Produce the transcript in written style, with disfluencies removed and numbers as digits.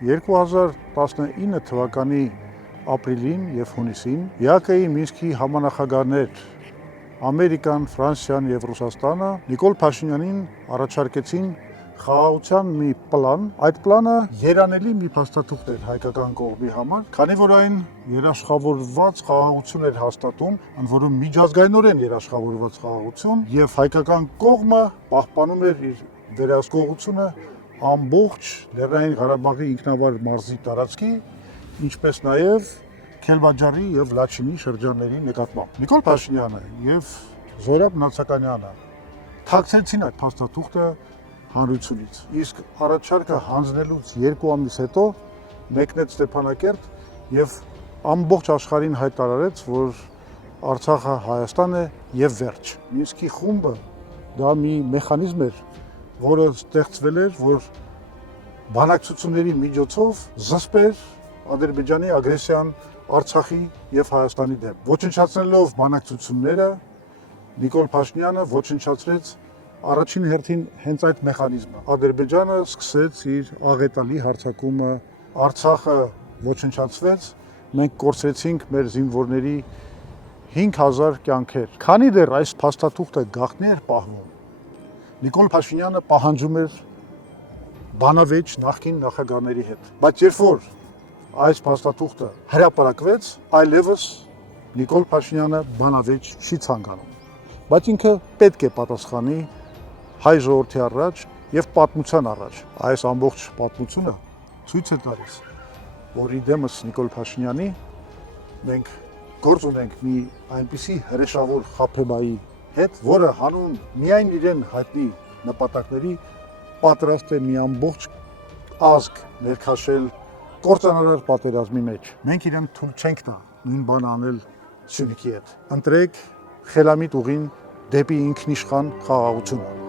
2019 թվականի ապրիլին եւ հունիսին ԵԱԿ-ի Մինսկի համանախագահներ Ամերիկան, Ֆրանսիան եւ Ռուսաստանը Նիկոլ Փաշինյանին առաջարկեցին խաղաղության մի պլան։ Այդ պլանը երանելի մի փաստաթուղթ էր հայկական կողմի համար, քանի որ այն երաշխավորված խաղաղություն էր հաստատում, ընդ որում միջազգայինորեն երաշխավորված խաղաղություն, եւ հայկական կողմը պահպանում էր իր վերահսկողությունը ամբողջ Լեռնային Ղարաբաղի ինքնավար մարզի տարածքի, ինչպես նաեւ Քելբաջարի եւ Լաչինի շրջանների նկատմամբ։ Նիկոլ Փաշինյանը եւ Զորաբ Նացականյանը թաքցրեցին այդ փաստաթուղթը հանրությունից։ Իսկ առաջարկը հանձնելուց 2 ամիս հետո մեկնեց Ստեփանակերտ եւ ամբողջ աշխարհին հայտարարեց, որ Արցախը Հայաստան է եւ վերջ։ Մինսկի խումբը դա մի մեխանիզմ էր, որը ստեղծվել էր, որ բանակցությունների միջոցով զսպեր Ադրբեջանի ագրեսիան Արցախի եւ Հայաստանի դեմ։ Ոչնչացնելով բանակցությունները Նիկոլ Փաշինյանը ոչնչացրեց առաջին հերթին հենց այդ մեխանիզմը։ Ադրբեջանը սկսեց իր աղետալի հարձակումը, Արցախը ոչնչացվեց, մենք կորցրեցինք մեր զինվորների 5000 կյանքեր։ Քանի դեռ այս փաստաթուղթը գաղտնի էր պահվում, Նիկոլ Փաշինյանը պահանջում էր բանավեճ նախկին նախագահների հետ։ Բայց երբ որ այս փաստաթուղթը հրապարակվեց, այլևս Նիկոլ Փաշինյանը բանավեճ չի ցանկանում։ Բայց ինքը պետք է պատասխանի հայ ժողովրդի առաջ եւ պատմության առաջ։ Այս ամբողջ պատմությունը ցույց է տալիս, որ իդեմս Նիկոլ Փաշինյանի մենք գործ ունենք մի այնպիսի հրեշավոր խաբեբայի հետ, որը հանուն միայն իրեն հայտնի նպատակների պատրաստ է մի ամբողջ ազգ ներքաշել կործանարար պատերազմի մեջ։ Մենք իրեն թույլ չենք տա նույն բանը անել Սյունիքի հետ։ Ընտրեք խելամիտ ուղին դեպի ինքնիշխան խաղաղությունը։